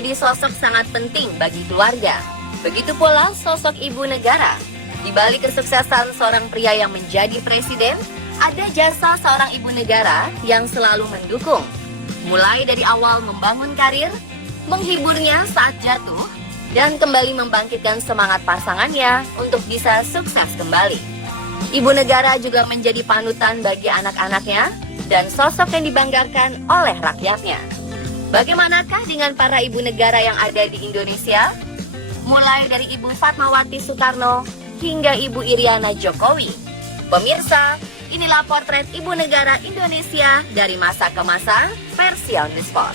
menjadi sosok sangat penting bagi keluarga. Begitu pula sosok ibu negara. Di balik kesuksesan seorang pria yang menjadi presiden, ada jasa seorang ibu negara yang selalu mendukung. Mulai dari awal membangun karir, menghiburnya saat jatuh, dan kembali membangkitkan semangat pasangannya untuk bisa sukses kembali. Ibu negara juga menjadi panutan bagi anak-anaknya dan sosok yang dibanggakan oleh rakyatnya. Bagaimanakah dengan para ibu negara yang ada di Indonesia? Mulai dari Ibu Fatmawati Soekarno hingga Ibu Iriana Jokowi. Pemirsa, inilah potret ibu negara Indonesia dari masa ke masa versi On The Spot.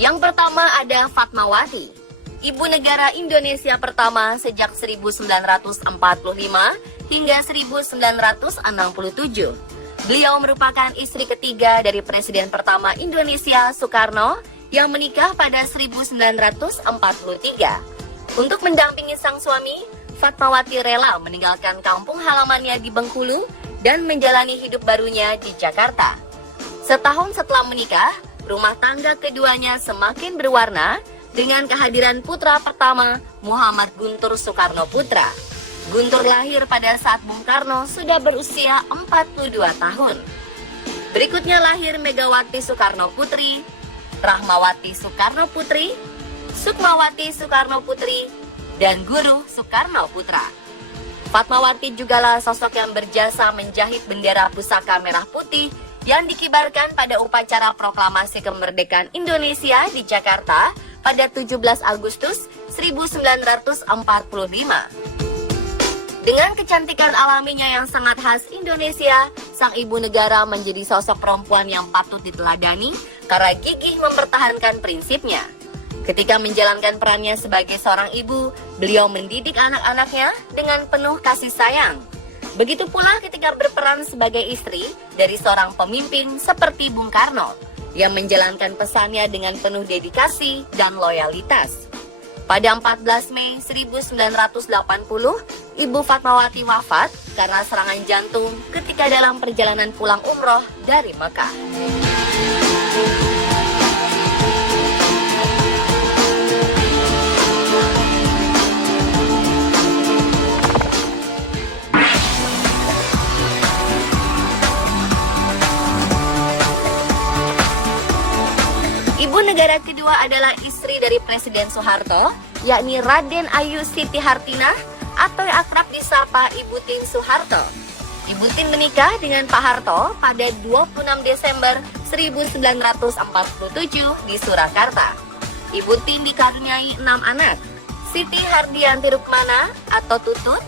Yang pertama ada Fatmawati, ibu negara Indonesia pertama sejak 1945 hingga 1967. Beliau merupakan istri ketiga dari Presiden pertama Indonesia, Soekarno, yang menikah pada 1943. Untuk mendampingi sang suami, Fatmawati rela meninggalkan kampung halamannya di Bengkulu dan menjalani hidup barunya di Jakarta. Setahun setelah menikah, rumah tangga keduanya semakin berwarna dengan kehadiran putra pertama, Muhammad Guntur Soekarno Putra. Guntur lahir pada saat Bung Karno sudah berusia 42 tahun. Berikutnya lahir Megawati Soekarno Putri, Rahmawati Soekarno Putri, Sukmawati Soekarno Putri, dan Guru Soekarno Putra. Fatmawati jugalah sosok yang berjasa menjahit bendera pusaka merah putih yang dikibarkan pada upacara proklamasi kemerdekaan Indonesia di Jakarta pada 17 Agustus 1945. Dengan kecantikan alaminya yang sangat khas Indonesia, sang ibu negara menjadi sosok perempuan yang patut diteladani karena gigih mempertahankan prinsipnya. Ketika menjalankan perannya sebagai seorang ibu, beliau mendidik anak-anaknya dengan penuh kasih sayang. Begitu pula ketika berperan sebagai istri dari seorang pemimpin seperti Bung Karno yang menjalankan pesannya dengan penuh dedikasi dan loyalitas. Pada 14 Mei 1980, Ibu Fatmawati wafat karena serangan jantung ketika dalam perjalanan pulang umroh dari Mekah. Ibu negara kedua adalah istri dari Presiden Soeharto, yakni Raden Ayu Siti Hartinah atau yang akrab disapa Ibu Tien Soeharto. Ibu Tien menikah dengan Pak Harto pada 26 Desember 1947 di Surakarta. Ibu Tien dikaruniai 6 anak, Siti Hardianti Rukmana atau Tutut,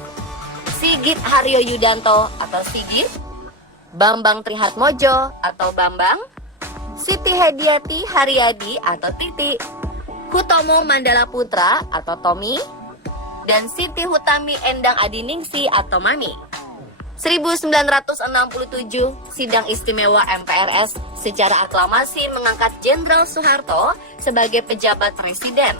Sigit Haryo Yudanto atau Sigit, Bambang Trihatmojo atau Bambang, Siti Hediati Haryadi atau Titi, Hutomo Mandala Putra atau Tommy, dan Siti Hutami Endang Adiningsi atau Mami. 1967, sidang istimewa MPRS secara aklamasi mengangkat Jenderal Soeharto sebagai pejabat presiden.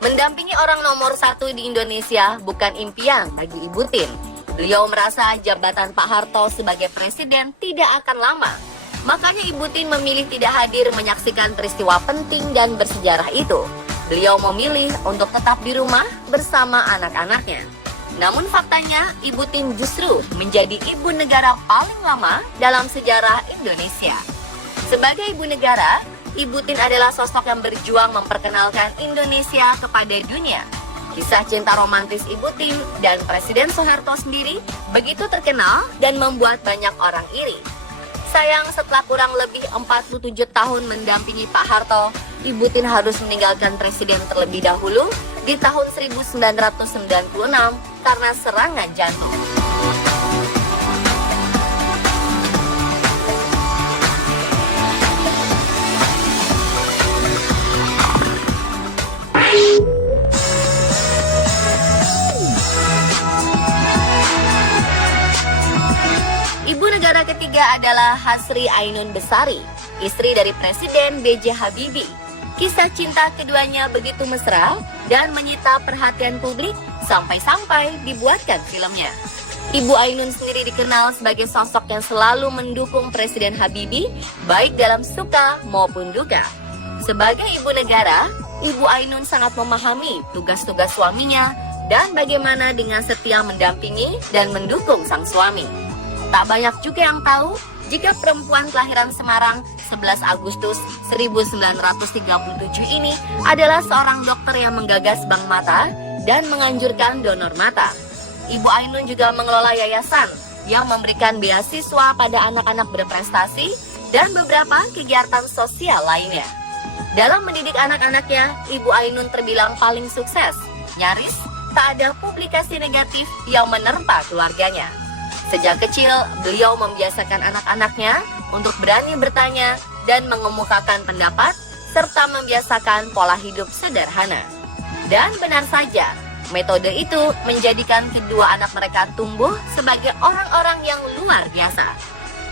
Mendampingi orang nomor 1 di Indonesia bukan impian bagi Ibu Tien. Beliau merasa jabatan Pak Harto sebagai presiden tidak akan lama. Makanya Ibu Tien memilih tidak hadir menyaksikan peristiwa penting dan bersejarah itu. Beliau memilih untuk tetap di rumah bersama anak-anaknya. Namun faktanya, Ibu Tien justru menjadi ibu negara paling lama dalam sejarah Indonesia. Sebagai ibu negara, Ibu Tien adalah sosok yang berjuang memperkenalkan Indonesia kepada dunia. Kisah cinta romantis Ibu Tien dan Presiden Soeharto sendiri begitu terkenal dan membuat banyak orang iri. Sayang, setelah kurang lebih 47 tahun mendampingi Pak Harto, Ibu Tien harus meninggalkan presiden terlebih dahulu di tahun 1996 karena serangan jantung. Ibu negara ketiga adalah Hasri Ainun Besari, istri dari Presiden B.J. Habibie. Kisah cinta keduanya begitu mesra dan menyita perhatian publik sampai-sampai dibuatkan filmnya. Ibu Ainun sendiri dikenal sebagai sosok yang selalu mendukung Presiden Habibie, baik dalam suka maupun duka. Sebagai ibu negara, Ibu Ainun sangat memahami tugas-tugas suaminya dan bagaimana dengan setia mendampingi dan mendukung sang suami. Tak banyak juga yang tahu jika perempuan kelahiran Semarang 11 Agustus 1937 ini adalah seorang dokter yang menggagas bank mata dan menganjurkan donor mata. Ibu Ainun juga mengelola yayasan yang memberikan beasiswa pada anak-anak berprestasi dan beberapa kegiatan sosial lainnya. Dalam mendidik anak-anaknya, Ibu Ainun terbilang paling sukses. Nyaris tak ada publikasi negatif yang menerpa keluarganya. Sejak kecil, beliau membiasakan anak-anaknya untuk berani bertanya dan mengemukakan pendapat, serta membiasakan pola hidup sederhana. Dan benar saja, metode itu menjadikan kedua anak mereka tumbuh sebagai orang-orang yang luar biasa.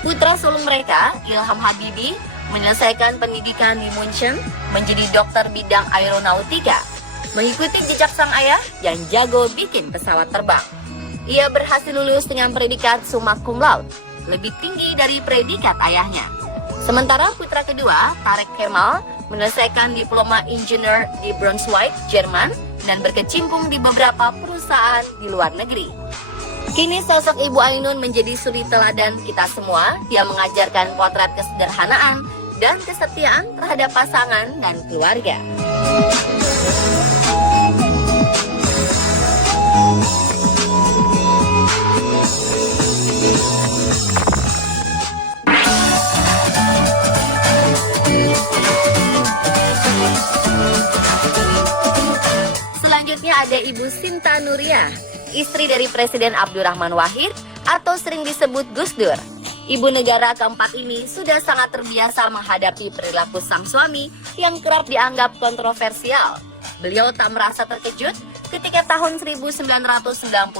Putra sulung mereka, Ilham Habibie, menyelesaikan pendidikan di München menjadi dokter bidang aeronautika, mengikuti jejak sang ayah yang jago bikin pesawat terbang. Ia berhasil lulus dengan predikat summa cum laude, lebih tinggi dari predikat ayahnya. Sementara putra kedua, Tarek Kemal, menyelesaikan diploma engineer di Braunschweig, Jerman, dan berkecimpung di beberapa perusahaan di luar negeri. Kini sosok Ibu Ainun menjadi suri teladan kita semua yang mengajarkan potret kesederhanaan dan kesetiaan terhadap pasangan dan keluarga. Selanjutnya ada Ibu Sinta Nuriyah, istri dari Presiden Abdurrahman Wahid atau sering disebut Gus Dur. Ibu negara keempat ini sudah sangat terbiasa menghadapi perilaku sang suami yang kerap dianggap kontroversial. Beliau tak merasa terkejut ketika tahun 1999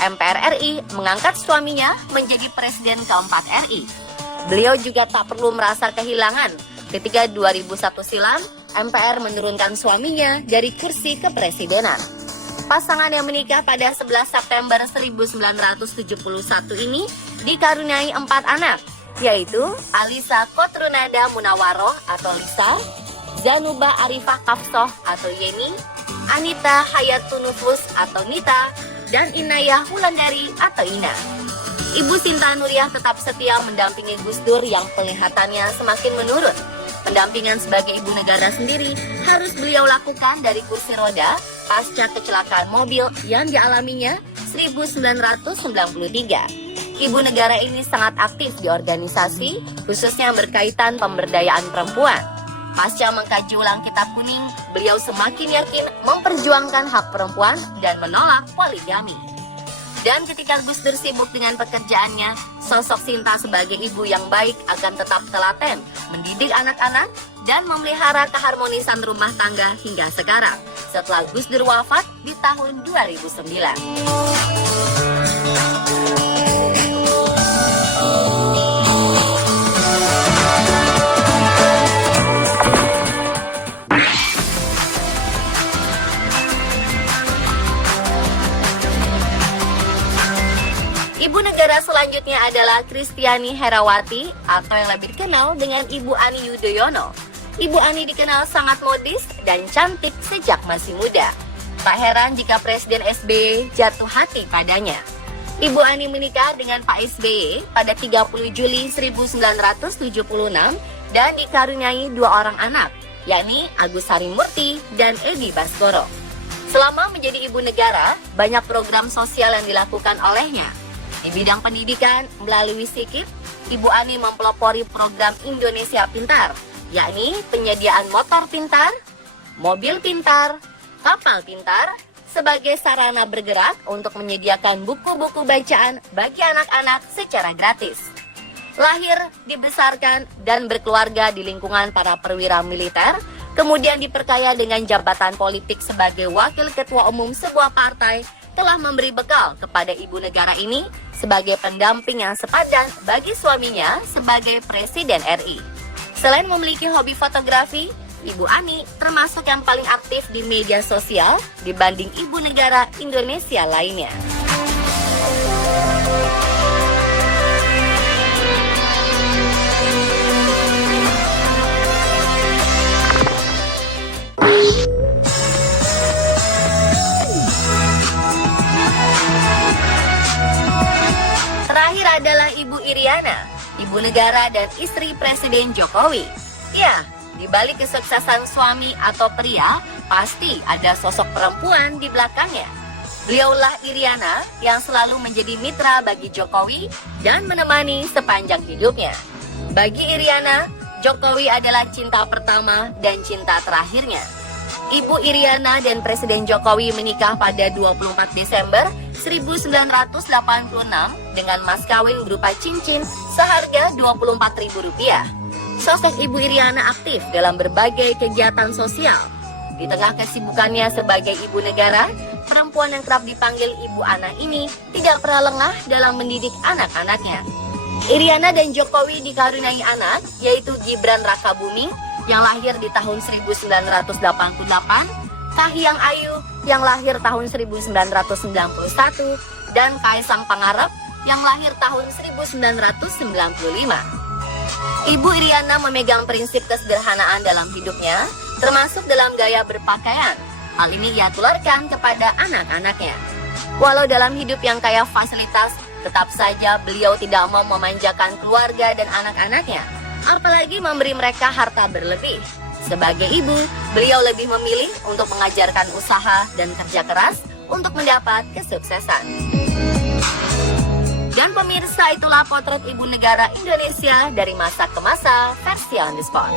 MPR RI mengangkat suaminya menjadi Presiden keempat RI. Beliau juga tak perlu merasa kehilangan ketika 2001 silam MPR menurunkan suaminya dari kursi kepresidenan. Pasangan yang menikah pada 11 September 1971 ini dikaruniai 4 anak, yaitu Alisa Kotrunada Munawaroh atau Lisa, Zanubah Arifah Kafsoh atau Yeni, Anita Hayatunufus atau Nita, dan Inayah Wulandari atau Ina. Ibu Sinta Nuriyah tetap setia mendampingi Gus Dur yang penglihatannya semakin menurun. Pendampingan sebagai ibu negara sendiri harus beliau lakukan dari kursi roda pasca kecelakaan mobil yang dialaminya 1993. Ibu negara ini sangat aktif di organisasi, khususnya berkaitan pemberdayaan perempuan. Pasca mengkaji ulang Kitab Kuning, beliau semakin yakin memperjuangkan hak perempuan dan menolak poligami. Dan ketika Gus Dur sibuk dengan pekerjaannya, sosok Sinta sebagai ibu yang baik akan tetap telaten, mendidik anak-anak, dan memelihara keharmonisan rumah tangga hingga sekarang, setelah Gus Dur wafat di tahun 2009. Ibu negara selanjutnya adalah Kristiani Herawati atau yang lebih dikenal dengan Ibu Ani Yudhoyono. Ibu Ani dikenal sangat modis dan cantik sejak masih muda. Tak heran jika Presiden SBY jatuh hati padanya. Ibu Ani menikah dengan Pak SBY pada 30 Juli 1976 dan dikaruniai 2 orang anak, yakni Agus Harimurti dan Edi Baskoro. Selama menjadi ibu negara, banyak program sosial yang dilakukan olehnya. Di bidang pendidikan, melalui SIKIP, Ibu Ani mempelopori program Indonesia Pintar, yakni penyediaan motor pintar, mobil pintar, kapal pintar, sebagai sarana bergerak untuk menyediakan buku-buku bacaan bagi anak-anak secara gratis. Lahir, dibesarkan, dan berkeluarga di lingkungan para perwira militer, kemudian diperkaya dengan jabatan politik sebagai wakil ketua umum sebuah partai, telah memberi bekal kepada ibu negara ini sebagai pendamping yang sepadan bagi suaminya sebagai Presiden RI. Selain memiliki hobi fotografi, Ibu Ani termasuk yang paling aktif di media sosial dibanding ibu negara Indonesia lainnya. Terakhir adalah Ibu Iriana, ibu negara dan istri Presiden Jokowi. Ya, di balik kesuksesan suami atau pria, pasti ada sosok perempuan di belakangnya. Beliaulah Iriana yang selalu menjadi mitra bagi Jokowi dan menemani sepanjang hidupnya. Bagi Iriana, Jokowi adalah cinta pertama dan cinta terakhirnya. Ibu Iriana dan Presiden Jokowi menikah pada 24 Desember 1986 dengan mas kawin berupa cincin seharga Rp24.000. Sosok Ibu Iriana aktif dalam berbagai kegiatan sosial. Di tengah kesibukannya sebagai ibu negara, perempuan yang kerap dipanggil Ibu Ana ini tidak pernah lengah dalam mendidik anak-anaknya. Iriana dan Jokowi dikaruniai anak, yaitu Gibran Rakabuming yang lahir di tahun 1988, Kahiyang Ayu yang lahir tahun 1991, dan Kaisang Pangarep yang lahir tahun 1995. Ibu Iriana memegang prinsip kesederhanaan dalam hidupnya, termasuk dalam gaya berpakaian. Hal ini ia tularkan kepada anak-anaknya. Walau dalam hidup yang kaya fasilitas, tetap saja beliau tidak mau memanjakan keluarga dan anak-anaknya, apalagi memberi mereka harta berlebih. Sebagai ibu, beliau lebih memilih untuk mengajarkan usaha dan kerja keras untuk mendapat kesuksesan. Dan pemirsa, itulah potret ibu negara Indonesia dari masa ke masa versi On The Spot.